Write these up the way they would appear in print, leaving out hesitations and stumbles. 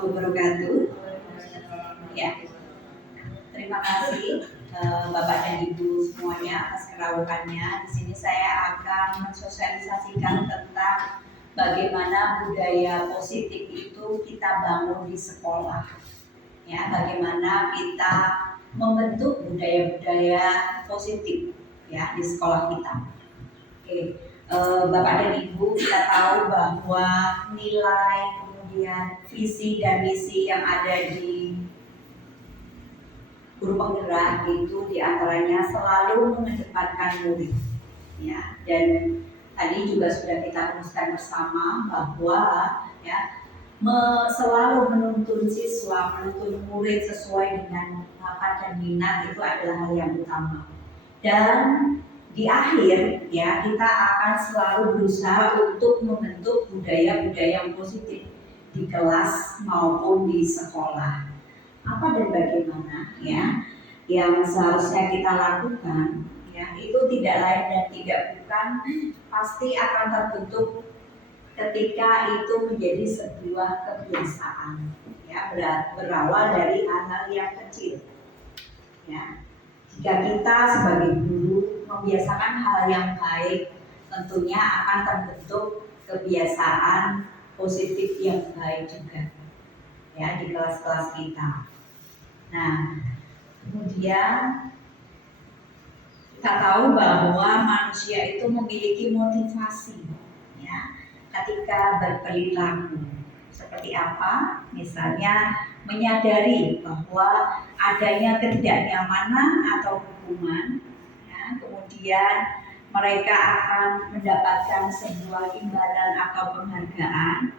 wabarakatuh. Ya, terima kasih Bapak dan Ibu semuanya atas kerawuannya. Di sini saya akan mensosialisasikan tentang bagaimana budaya positif itu kita bangun di sekolah. Ya, bagaimana kita membentuk budaya-budaya positif ya di sekolah kita. Oke, Bapak dan Ibu, kita tahu bahwa nilai, kemudian visi dan misi yang ada di guru penggerak itu diantaranya selalu mengedepankan murid, ya. Dan tadi juga sudah kita rumuskan bersama bahwa ya selalu menuntun siswa, menuntun murid sesuai dengan bakat dan minat itu adalah hal yang utama. Dan di akhir ya kita akan selalu berusaha untuk membentuk budaya-budaya yang positif di kelas maupun di sekolah. Apa dan bagaimana ya yang seharusnya kita lakukan ya itu tidak lain dan tidak bukan pasti akan terbentuk ketika itu menjadi sebuah kebiasaan ya berawal dari hal-hal yang kecil ya. Jika kita sebagai guru membiasakan hal yang baik, tentunya akan terbentuk kebiasaan positif yang baik juga ya di kelas-kelas kita. Nah, kemudian kita tahu bahwa manusia itu memiliki motivasi ya ketika berperilaku. Seperti apa? Misalnya menyadari bahwa adanya ketidaknyamanan atau hukuman ya, kemudian mereka akan mendapatkan sebuah imbalan atau penghargaan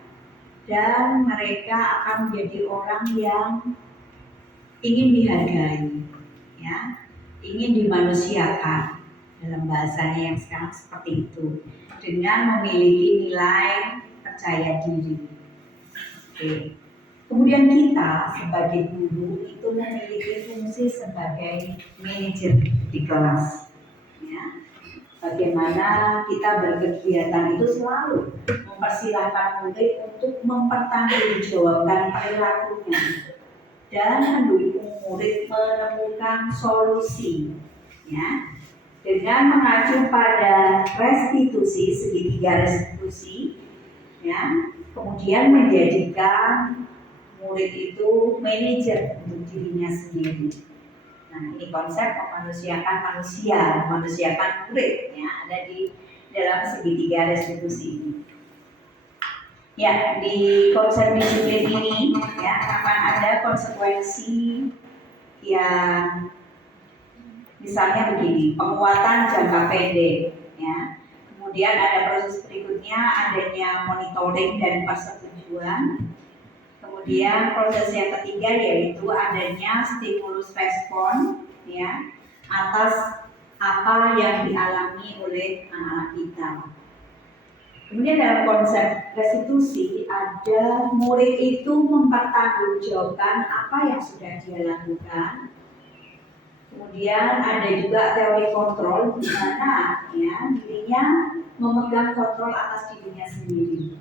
dan mereka akan menjadi orang yang ingin dihargai ya, ingin dimanusiakan dalam bahasanya yang sekarang seperti itu dengan memiliki nilai percaya diri. Oke. Kemudian kita sebagai guru itu memiliki fungsi sebagai manajer di kelas ya. Bagaimana kita berkegiatan itu selalu mempersilahkan murid untuk mempertanggungjawabkan perilakunya dan mendukung murid menemukan solusi ya dengan mengacu pada restitusi, segitiga restitusi ya, kemudian menjadikan murid itu manajer untuk dirinya sendiri. Nah, ini konsep memanusiakan manusia, memanusiakan murid ya, ada di dalam segitiga restitusi ini. Ya, di konsep disiplin ini ya akan ada konsekuensi yang misalnya begini, penguatan jangka pendek ya. Kemudian ada proses berikutnya adanya monitoring dan persetujuan. Kemudian proses yang ketiga yaitu adanya stimulus respon ya atas apa yang dialami oleh anak-anak kita. Kemudian dalam konsep restitusi ada murid itu mempertanggungjawabkan apa yang sudah dia lakukan. Kemudian ada juga teori kontrol di mana ya dirinya memegang kontrol atas dirinya sendiri.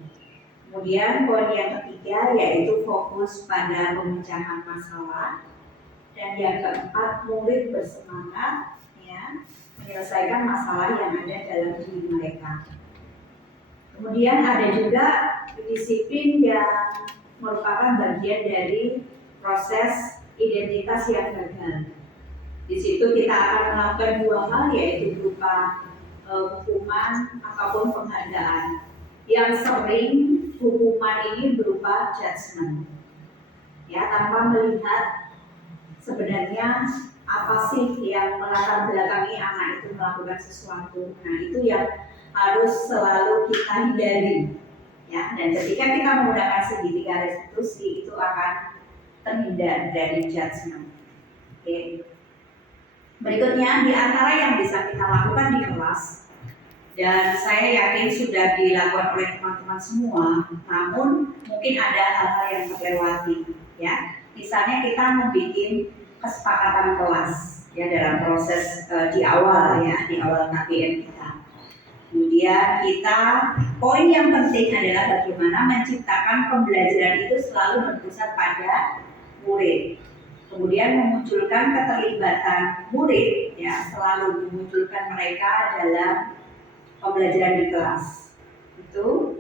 Kemudian poin yang ketiga yaitu fokus pada pemecahan masalah. Dan yang keempat murid bersemangat ya menyelesaikan masalah yang ada dalam diri mereka. Kemudian ada juga disiplin yang merupakan bagian dari proses identitas yang gagal. Di situ kita akan melakukan dua hal yaitu berupa hukuman ataupun penghargaan. Yang sering hukuman ini berupa judgement, ya tanpa melihat sebenarnya apa sih yang melatar belakangi anak itu melakukan sesuatu. Nah itu yang harus selalu kita hindari ya, dan ketika kita menggunakan segitiga restitusi itu akan terhindar dari judgement. Oke. Berikutnya di antara yang bisa kita lakukan di kelas dan saya yakin sudah dilakukan oleh teman-teman semua, namun mungkin ada hal-hal yang terlewati ya. Misalnya kita membuat kesepakatan kelas ya dalam proses di awal KPM kita. Kemudian poin yang penting adalah bagaimana menciptakan pembelajaran itu selalu berpusat pada murid. Kemudian memunculkan keterlibatan murid, ya, selalu memunculkan mereka dalam pembelajaran di kelas. Itu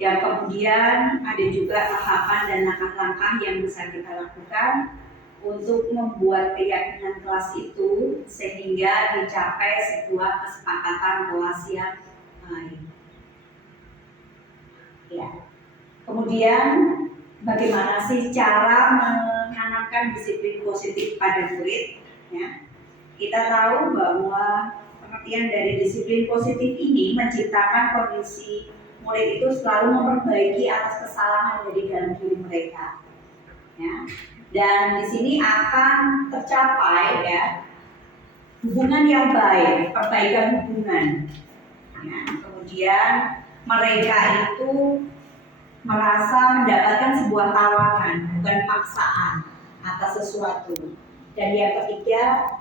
yang kemudian ada juga tahapan dan langkah-langkah yang bisa kita lakukan untuk membuat keyakinan kelas itu sehingga dicapai sebuah kesepakatan kelas yang baik. Ya. Kemudian bagaimana sih cara menanamkan disiplin positif pada murid? Ya. Kita tahu bahwa pengertian dari disiplin positif ini menciptakan kondisi murid itu selalu memperbaiki atas kesalahan dari dalam diri mereka. Ya. Dan di sini akan tercapai, ya, hubungan yang baik, perbaikan hubungan. Ya. Kemudian mereka itu merasa mendapatkan sebuah tawaran, bukan paksaan atas sesuatu. Dan yang ketiga,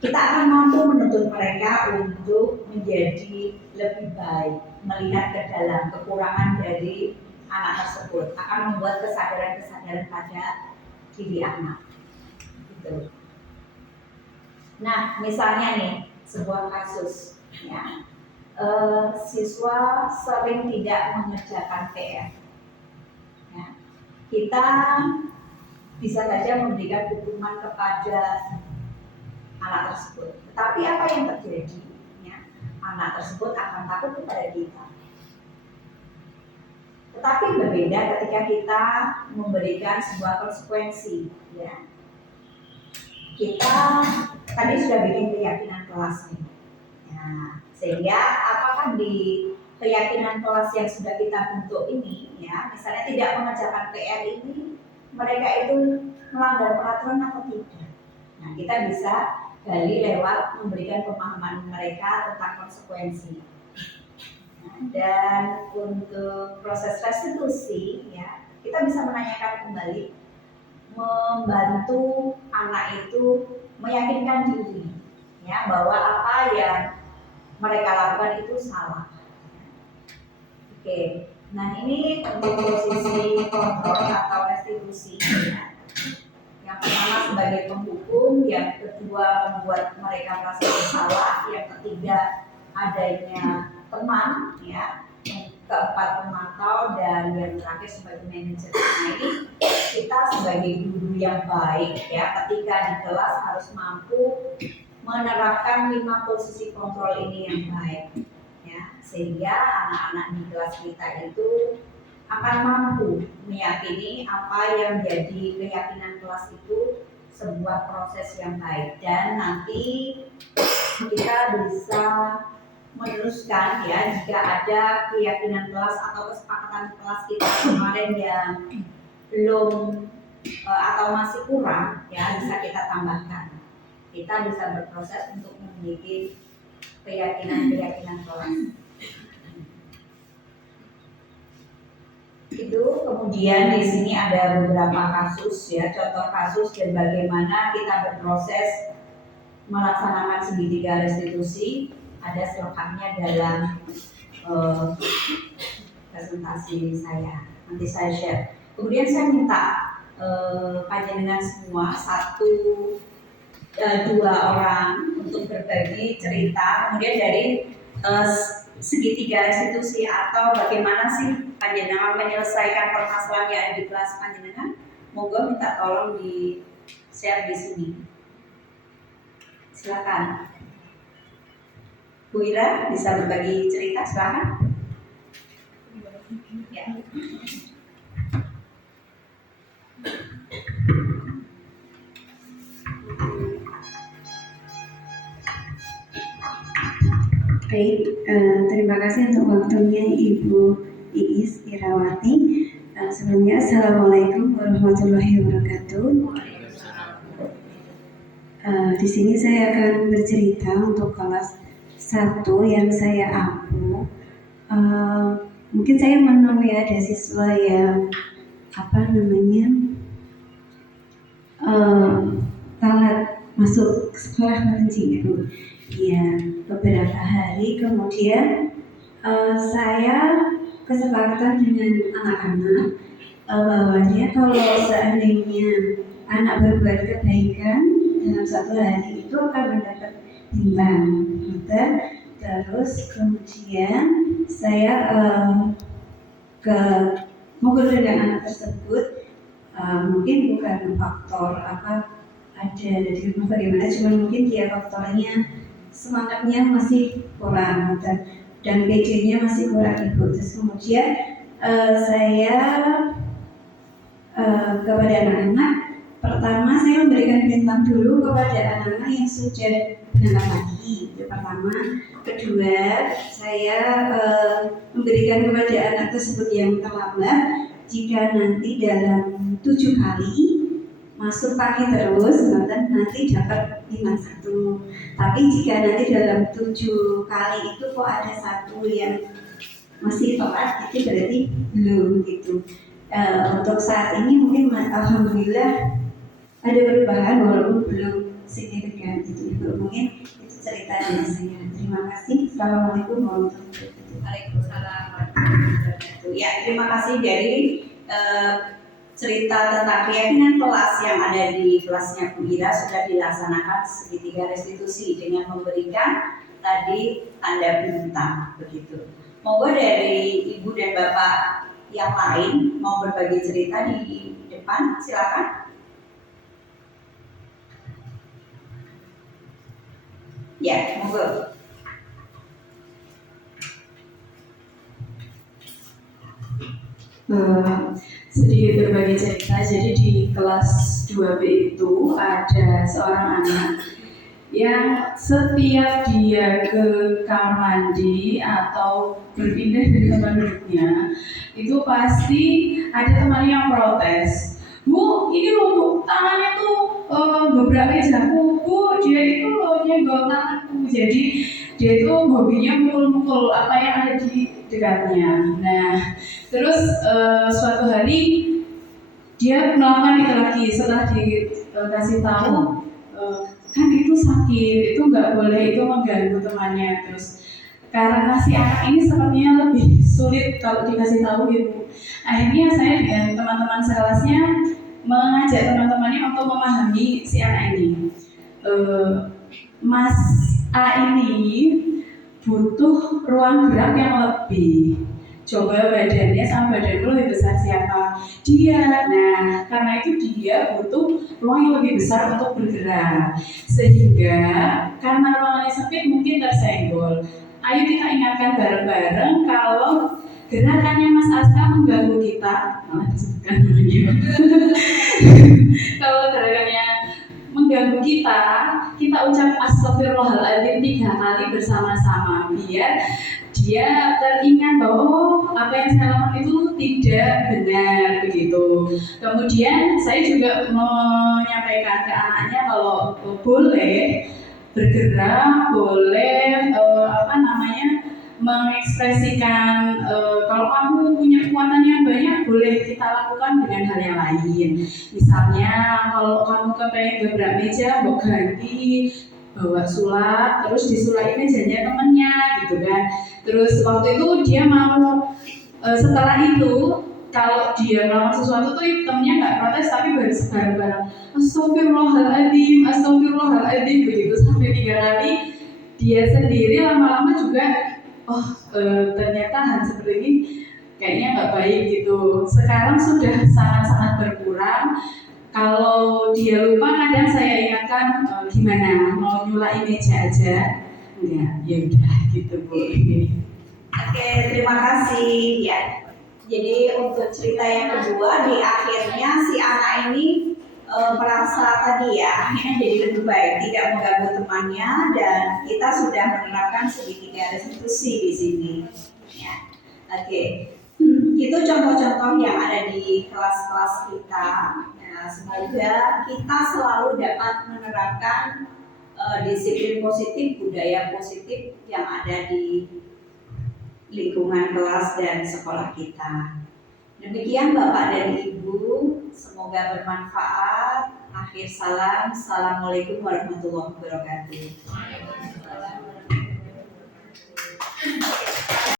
kita akan mampu menuntut mereka untuk menjadi lebih baik, melihat ke dalam kekurangan dari anak tersebut, akan membuat kesadaran-kesadaran pada diri anak. Gitu. Nah, misalnya nih sebuah kasus, ya, siswa sering tidak mengerjakan PR. Ya. Kita bisa saja memberikan hukuman kepada anak tersebut. Tetapi apa yang terjadi? Ya, anak tersebut akan takut kepada kita. Tetapi berbeda ketika kita memberikan sebuah konsekuensi. Ya. Kita tadi sudah bikin keyakinan kelas nih. Ya, sehingga apakah di keyakinan kelas yang sudah kita bentuk ini, ya, misalnya tidak mengerjakan PR ini, mereka itu melanggar peraturan atau tidak? Nah, kita bisa gali lewat memberikan pemahaman mereka tentang konsekuensi. Nah, dan untuk proses restitusi, ya, kita bisa menanyakan kembali, membantu anak itu meyakinkan diri, ya, bahwa apa yang mereka lakukan itu salah. Oke, nah ini untuk posisi kontrol atau restitusi. Ya. Yang pertama sebagai penghukum, yang kedua membuat mereka merasa bersalah, yang ketiga adanya teman, ya, yang keempat memantau, dan yang terakhir sebagai manajer. Nah ini kita sebagai guru yang baik, ya, ketika di kelas harus mampu menerapkan 5 posisi kontrol ini yang baik, ya, sehingga anak-anak di kelas kita itu akan mampu meyakini apa yang menjadi keyakinan kelas itu sebuah proses yang baik, dan nanti kita bisa meneruskan, ya, jika ada keyakinan kelas atau kesepakatan kelas kita kemarin yang belum atau masih kurang, ya, bisa kita tambahkan. Kita bisa berproses untuk memiliki keyakinan kelas. Itu kemudian di sini ada beberapa kasus, ya, contoh kasus dan bagaimana kita berproses melaksanakan segitiga restitusi. Ada selengkapnya dalam presentasi saya, nanti saya share. Kemudian saya minta panjenengan semua 1-2 orang untuk berbagi cerita, kemudian dari segitiga restitusi atau bagaimana sih panjenengan menyelesaikan permasalahan yang ada di kelas panjenengan. Monggo minta tolong di share di sini. Silakan. Bu Ira bisa berbagi cerita, silakan. Ya. Baik, terima kasih untuk waktunya Ibu Iis Irawati. Sebelumnya, Assalamualaikum warahmatullahi wabarakatuh. Di sini saya akan bercerita untuk kelas 1 yang saya ampu. Mungkin saya menemui ada siswa yang telat masuk sekolah mengaji, Bu. Ya, beberapa hari kemudian Saya kesepakatan dengan anak-anak bahwanya kalau seandainya anak berbuat kebaikan dalam satu hari itu akan mendapat timbang, gitu. Terus kemudian saya ke ngobrol dengan anak tersebut, mungkin bukan faktor apa ada di rumah bagaimana, cuma mungkin dia faktornya semangatnya masih kurang gitu, dan PD-nya masih kurang ibu. Terus kemudian saya kepada anak-anak, pertama saya memberikan bintang dulu kepada anak-anak yang sudah berangkat pagi, itu pertama. Kedua, saya memberikan kepada anak tersebut yang terlambat, jika nanti dalam 7 kali masuk pagi terus, nanti dapat bintang 1. Tapi jika nanti dalam 7 kali itu kok ada 1 yang masih telat, itu berarti belum gitu. Untuk saat ini mungkin alhamdulillah ada perubahan walaupun belum signifikan gitu. Mungkin itu cerita dari saya. Terima kasih. Assalamualaikum warahmatullahi wabarakatuh. Waalaikumsalam warahmatullahi wabarakatuh. Ya, terima kasih dari cerita tentang keyakinan kelas yang ada di kelasnya Bu Ira sudah dilaksanakan segitiga restitusi dengan memberikan tadi tanda bintang begitu. Monggo dari Ibu dan Bapak yang lain mau berbagi cerita di depan, silakan. Ya, monggo. Sedikit berbagi cerita. Jadi di kelas 2B itu ada seorang anak yang setiap dia ke kamar mandi atau berpindah dari tempat duduknya, itu pasti ada temannya yang protes. Bu, ini loh Bu, tangannya tuh gebrak mejaku. Bu, dia itu loh nyenggol tanganku. Jadi dia itu hobinya mukul-mukul apa yang ada di dekatnya. Nah, terus suatu hari dia melakukan itu lagi setelah dikasih tahu kan itu sakit, itu nggak boleh, itu mengganggu temannya. Terus karena si anak ini sepertinya lebih sulit kalau dikasih tahu gitu. Akhirnya saya dengan teman-teman sekelasnya mengajak teman-temannya untuk memahami si anak ini. Mas A ini butuh ruang gerak yang lebih. Coba badannya sama badanmu lebih besar siapa? Dia. Nah, karena itu dia butuh ruang yang lebih besar untuk bergerak. Sehingga karena ruangannya sempit mungkin tersenggol. Ayo kita ingatkan bareng-bareng kalau gerakannya Mas Aska mengganggu kita. Malah disebutkan namanya. Kalau gerakannya mengganggu kita, kita ucap astagfirullahaladzim 3 kali bersama-sama biar dia teringat bahwa oh, apa yang saya lakukan itu tidak benar begitu. Kemudian saya juga menyampaikan ke anaknya kalau boleh bergerak, boleh mengekspresikan kalau kamu punya kekuatan yang banyak boleh kita lakukan dengan hal yang lain. Misalnya kalau kamu kepengen gebrak meja, mau ganti bawa sulap, terus disulap mejanya temennya gitu kan. Terus waktu itu dia mau setelah itu kalau dia melakukan sesuatu tuh temennya nggak protes tapi bareng-bareng astagfirullahaladzim begitu sampai 3 kali. Dia sendiri lama-lama juga ternyata hal seperti ini kayaknya nggak baik gitu. Sekarang sudah sangat-sangat berkurang. Kalau dia lupa kadang saya ingatkan gimana mau nyulain meja aja enggak, ya udah gitu Bu. Oke, terima kasih ya. Jadi untuk cerita yang kedua, di akhirnya si anak ini merasa tadi ya akhirnya jadi lebih baik, tidak mengganggu temannya, dan kita sudah menerapkan segitiga restitusi di sini. Ya, oke. Itu contoh-contoh yang ada di kelas-kelas kita. Nah, semoga kita selalu dapat menerapkan disiplin positif, budaya positif yang ada di lingkungan kelas dan sekolah kita. Demikian Bapak dan Ibu, semoga bermanfaat. Akhir salam, Assalamualaikum warahmatullahi wabarakatuh.